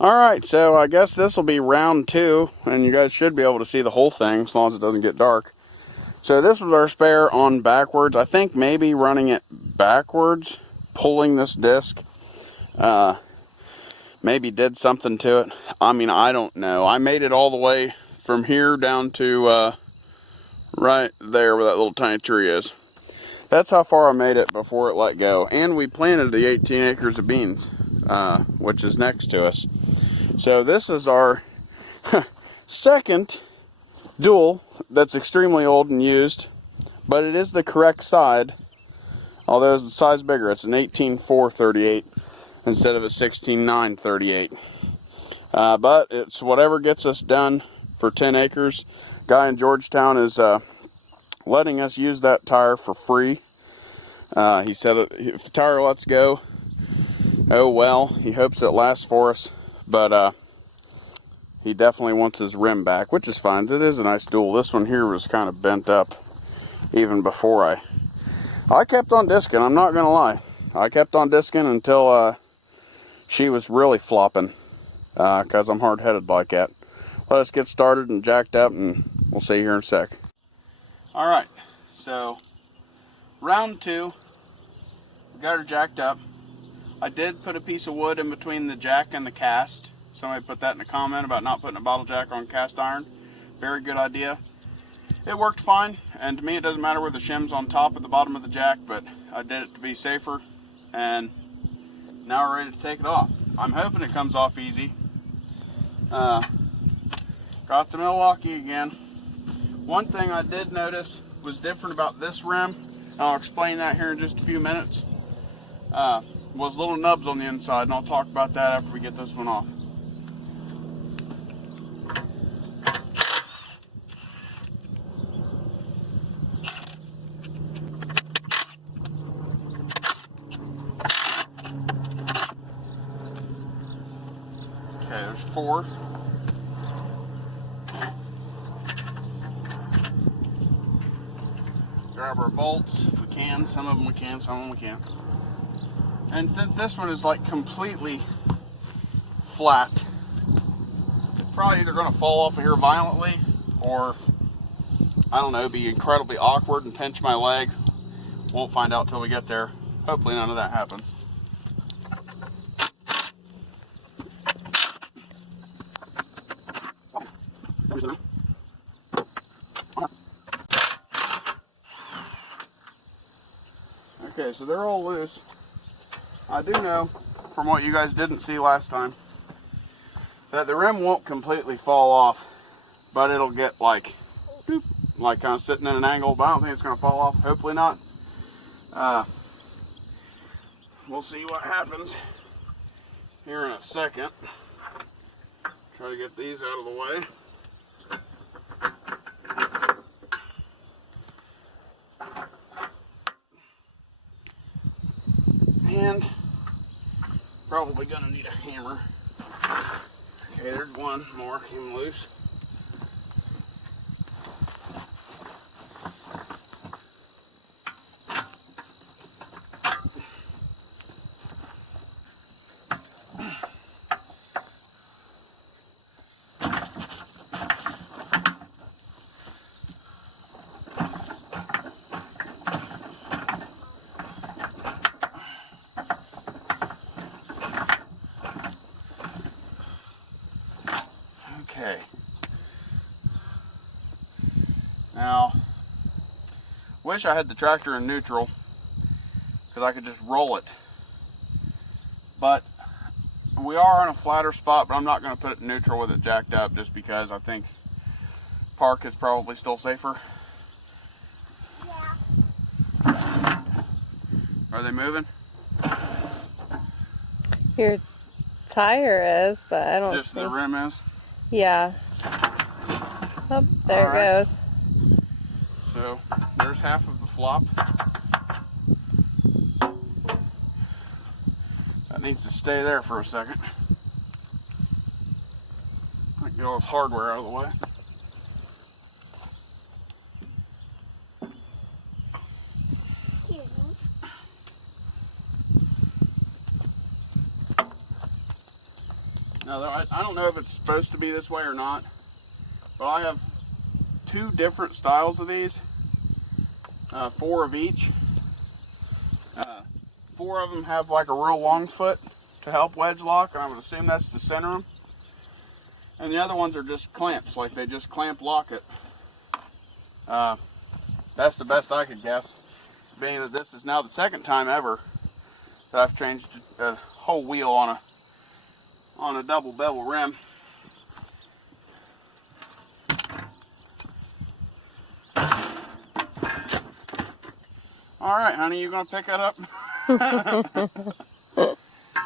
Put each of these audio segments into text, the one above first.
All right, so I guess this will be round 2, and you guys should be able to see the whole thing as long as it doesn't get dark. So this was our spare on backwards. I think maybe running it backwards, pulling this disc, maybe did something to it. I mean, I don't know. I made it all the way from here down to right there where that little tiny tree is. That's how far I made it before it let go. And we planted the 18 acres of beans, which is next to us. So this is our second dual that's extremely old and used, but it is the correct side, although it's the size bigger. It's an 18.438 instead of a 16.938. But it's whatever gets us done for 10 acres. Guy in Georgetown is letting us use that tire for free. He said if the tire lets go, oh well, he hopes it lasts for us, but he definitely wants his rim back, which is fine. It is a nice dual. This one here was kind of bent up even before I kept on disking. I'm not gonna lie, I kept on disking until she was really flopping, because I'm hard-headed like that. Let us get started and jacked up, and we'll see you here in a sec. All right, so round 2, we got her jacked up. I did put a piece of wood in between the jack and the cast. Somebody put that in a comment about not putting a bottle jack on cast iron. Very good idea. It worked fine, and to me it doesn't matter where the shim's on top or the bottom of the jack, but I did it to be safer, and now we're ready to take it off. I'm hoping it comes off easy. Got the Milwaukee again. One thing I did notice was different about this rim, and I'll explain that here in just a few minutes, was little nubs on the inside, and I'll talk about that after we get this one off. Okay, there's 4. Grab our bolts if we can. Some of them we can, some of them we can't. And since this one is like completely flat, it's probably either going to fall off of here violently, or I don't know, be incredibly awkward and pinch my leg. Won't find out till we get there. Hopefully none of that happens. Okay, so they're all loose. I do know, from what you guys didn't see last time, that the rim won't completely fall off, but it'll get like, doop, like kind of sitting in an angle, but I don't think it's going to fall off. Hopefully not. We'll see what happens here in a second. Try to get these out of the way. And probably gonna need a hammer. Okay, there's one more came loose. Okay. Now, wish I had the tractor in neutral, because I could just roll it. But we are on a flatter spot, but I'm not going to put it in neutral with it jacked up, just because I think park is probably still safer. Yeah. Are they moving? Your tire is, but I don't Just think... the rim is? Yeah. Oh, there it goes. So, there's half of the flop. That needs to stay there for a second. Get all this hardware out of the way. Now, I don't know if it's supposed to be this way or not, but I have 2 different styles of these, 4 of each. 4 of them have like a real long foot to help wedge lock, and I would assume that's to center them. And the other ones are just clamps, like they just clamp lock it. That's the best I could guess, being that this is now the 2nd time ever that I've changed a whole wheel on a double bevel rim. All right, honey, you gonna pick that up? All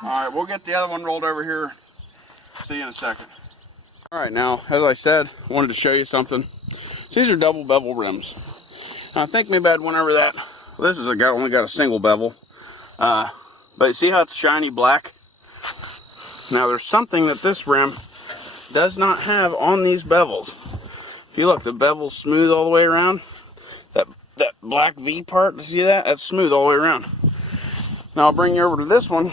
right, we'll get the other one rolled over here. See you in a second. All right, now, as I said, I wanted to show you something. So these are double bevel rims. And I think maybe I'd went over that. Well, this is only got a single bevel. But you see how it's shiny black? Now, there's something that this rim does not have on these bevels. If you look, the bevel's smooth all the way around. That black V part, see that? That's smooth all the way around. Now I'll bring you over to this one.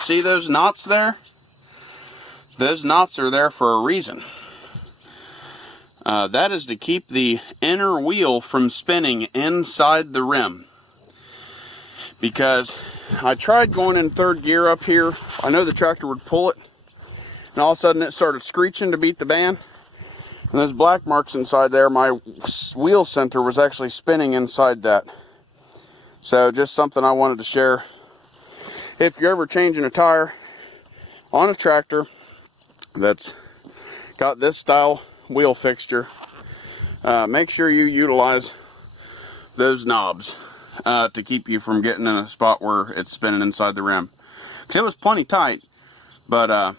See those knots there? Those knots are there for a reason. That is to keep the inner wheel from spinning inside the rim. Because I tried going in 3rd gear up here. I know the tractor would pull it, and all of a sudden it started screeching to beat the band. And those black marks inside there, my wheel center was actually spinning inside that. So just something I wanted to share. If you're ever changing a tire on a tractor that's got this style wheel fixture, make sure you utilize those knobs to keep you from getting in a spot where it's spinning inside the rim. 'Cause it was plenty tight, but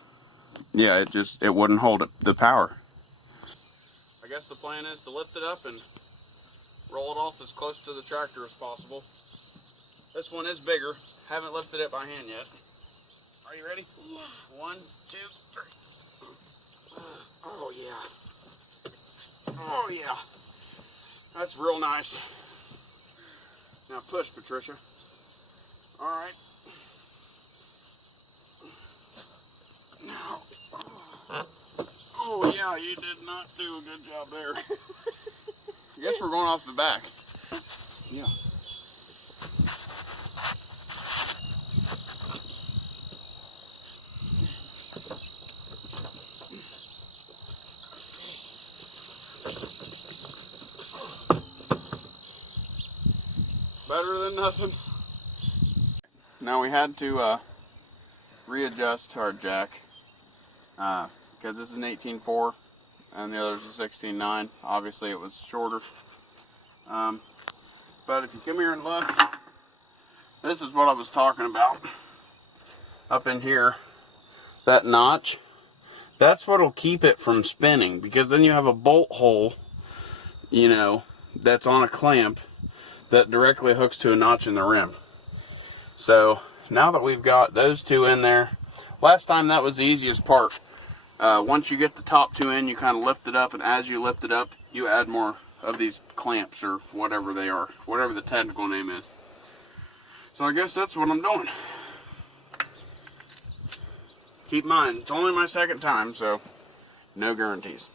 yeah, it wouldn't hold the power. I guess the plan is to lift it up and roll it off as close to the tractor as possible. This one is bigger. Haven't lifted it by hand yet. Are you ready? Yeah. 1, 2, 3. Oh yeah. Oh yeah. That's real nice. Now push, Patricia. All right. Now. Oh yeah, you did not do a good job there. I guess we're going off the back. Yeah. Better than nothing. Now we had to readjust our jack. Because this is an 18.4 and the other is a 16.9. Obviously it was shorter. But if you come here and look, this is what I was talking about. Up in here, that notch, that's what'll keep it from spinning, because then you have a bolt hole, you know, that's on a clamp that directly hooks to a notch in the rim. So now that we've got those 2 in there, last time that was the easiest part. Once you get the top 2 in, you kind of lift it up, and as you lift it up, you add more of these clamps or whatever they are, whatever the technical name is. So I guess that's what I'm doing. Keep in mind, it's only my 2nd time, so no guarantees.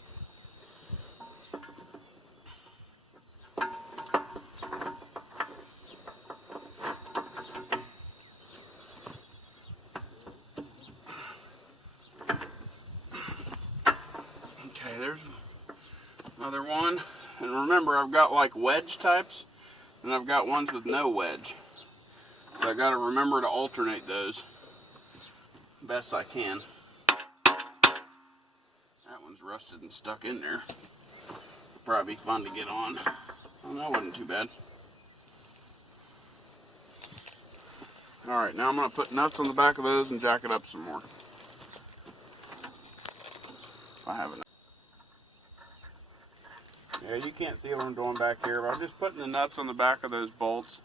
Okay, there's another one. And remember, I've got like wedge types, and I've got ones with no wedge. So I gotta remember to alternate those best I can. That one's rusted and stuck in there. Probably be fun to get on. Oh, that wasn't too bad. Alright, now I'm gonna put nuts on the back of those and jack it up some more. If I have enough. Yeah, you can't see what I'm doing back here, but I'm just putting the nuts on the back of those bolts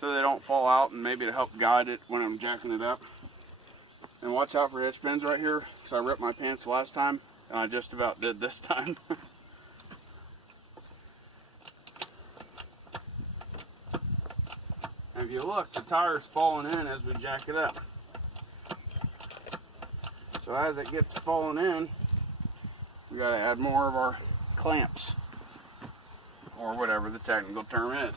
so they don't fall out, and maybe to help guide it when I'm jacking it up. And watch out for hitch pins right here, because I ripped my pants last time, and I just about did this time. If you look, the tire's falling in as we jack it up. So as it gets falling in, we got to add more of our clamps, or whatever the technical term is.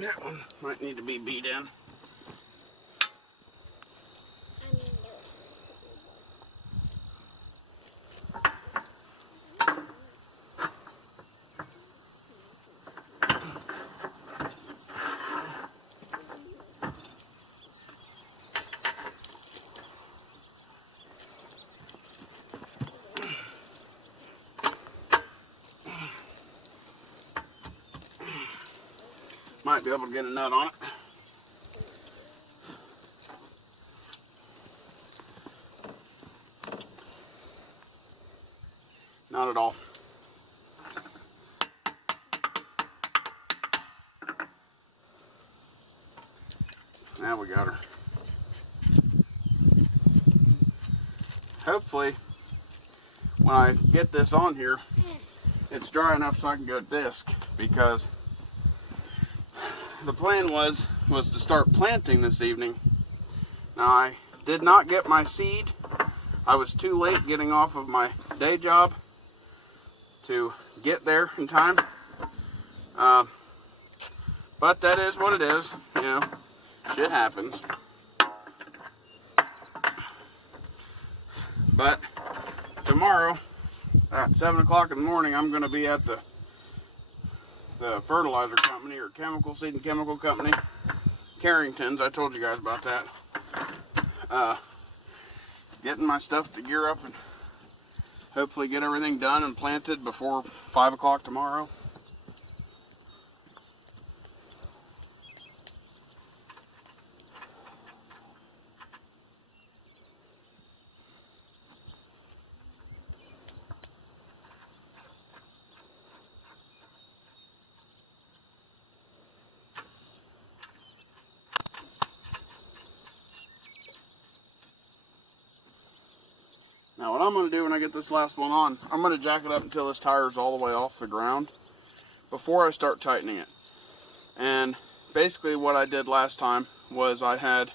That one might need to be beat in. Might be able to get a nut on it. Not at all. Now we got her. Hopefully, when I get this on here, it's dry enough so I can go disc, because the plan was to start planting this evening. Now, I did not get my seed. I was too late getting off of my day job to get there in time. But that is what it is, you know, shit happens. But tomorrow at 7 o'clock in the morning, I'm going to be at the fertilizer company, or chemical seed and chemical company, Carrington's. I told you guys about that. Getting my stuff to gear up and hopefully get everything done and planted before 5 o'clock tomorrow. Now what I'm going to do when I get this last one on, I'm going to jack it up until this tire is all the way off the ground before I start tightening it. And basically what I did last time was I had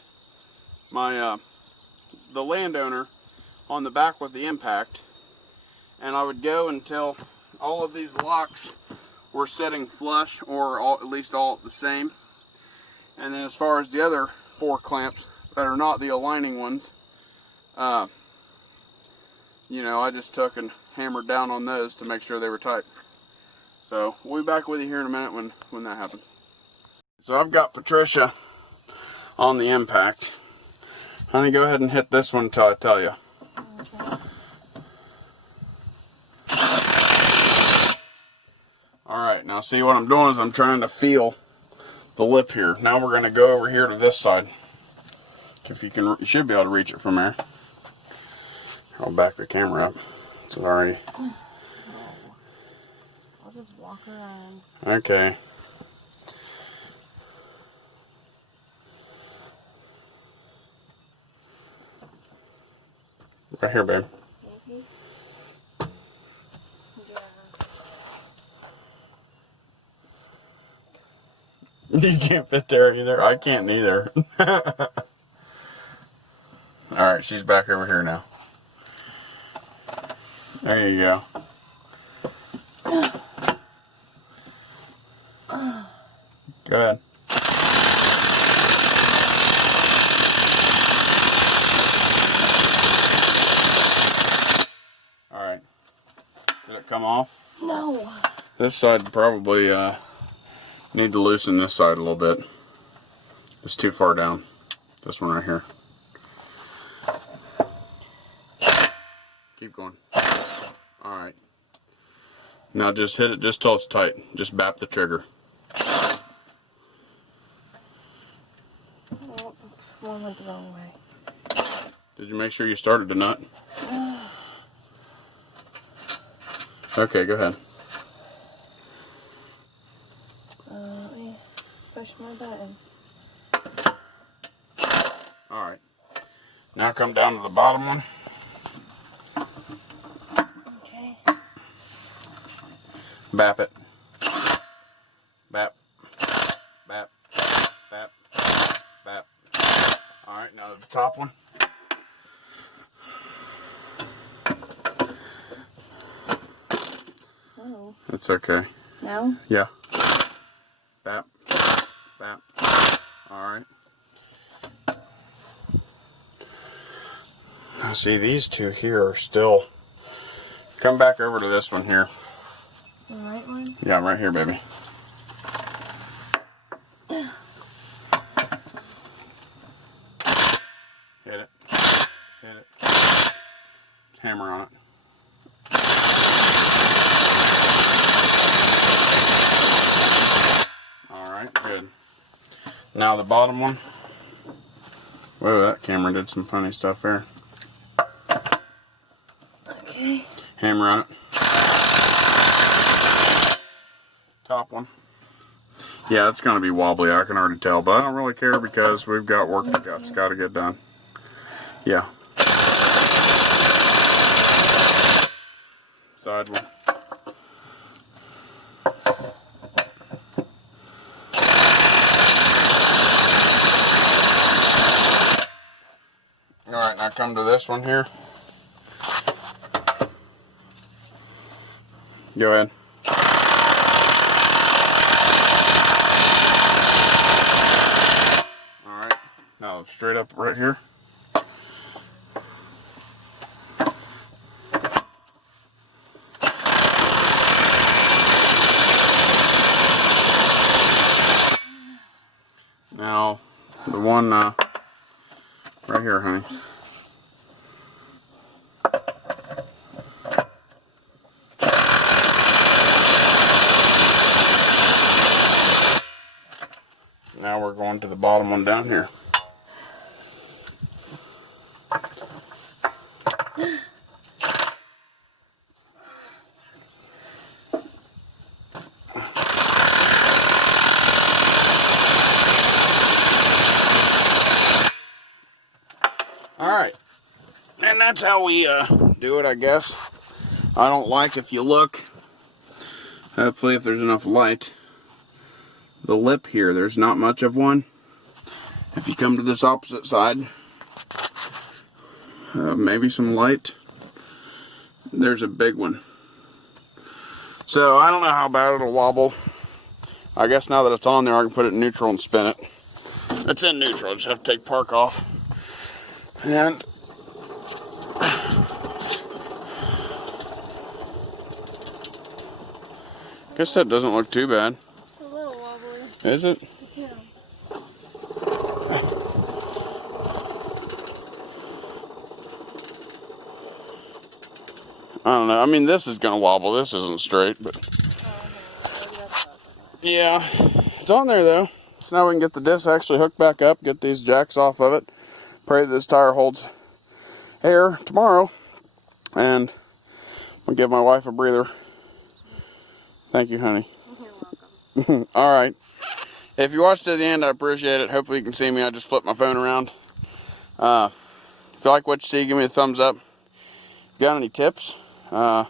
my the landowner on the back with the impact, and I would go until all of these locks were setting flush, or at least all the same. And then as far as the other 4 clamps that are not the aligning ones, you know, I just took and hammered down on those to make sure they were tight. So we'll be back with you here in a minute when that happens. So I've got Patricia on the impact. Honey, go ahead and hit this one until I tell you. Okay. Alright, now see what I'm doing is I'm trying to feel the lip here. Now we're going to go over here to this side. If you can, you should be able to reach it from there. I'll back the camera up. It's already. I'll just walk around. Okay. Right here, babe. You can't fit there either. I can't either. Alright, she's back over here now. There you go. Go ahead. Alright. Did it come off? No. This side probably need to loosen this side a little bit. It's too far down. This one right here. Keep going. Alright. Now just hit it just till it's tight. Just bap the trigger. Oh, one went the wrong way. Did you make sure you started the nut? Okay, go ahead. Let me push my button. Alright. Now come down to the bottom one. Okay. Bap it. Bap. Bap. Bap. Bap. Alright, now the top one. Oh. It's okay. No? Yeah. Bap. Bap. Alright. Now see, these two here are still... Come back over to this one here. The right one? Yeah, right here, baby. Hit it. Hit it. Hammer on it. Alright, good. Now the bottom one. Whoa, that camera did some funny stuff there. Okay. Hammer on it. Top one. Yeah, it's going to be wobbly, I can already tell, but I don't really care because we've got work that's got to get done. Yeah. Side one. Alright, now come to this one here. Go ahead. Alright, now straight up right here. Now, the one right here, honey. Now we're going to the bottom one down here. Alright, and that's how we do it, I guess. I don't like, if you look, hopefully if there's enough light, the lip here, there's not much of one. If you come to this opposite side, maybe some light, there's a big one. So I don't know how bad it'll wobble. I guess now that it's on there, I can put it in neutral and spin it. It's in neutral, I just have to take park off. And guess that doesn't look too bad. It's a little wobbly. Is it? Yeah. I don't know. I mean, this is gonna wobble. This isn't straight, but yeah, it's on there though. So now we can get the disc actually hooked back up, get these jacks off of it. Pray that this tire holds air tomorrow, and I'll give my wife a breather. Thank you, honey. You're welcome. All right. If you watched to the end, I appreciate it. Hopefully you can see me. I just flipped my phone around. If you like what you see, give me a thumbs up. If you got any tips for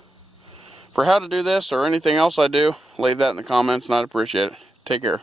how to do this or anything else I do, leave that in the comments, and I'd appreciate it. Take care.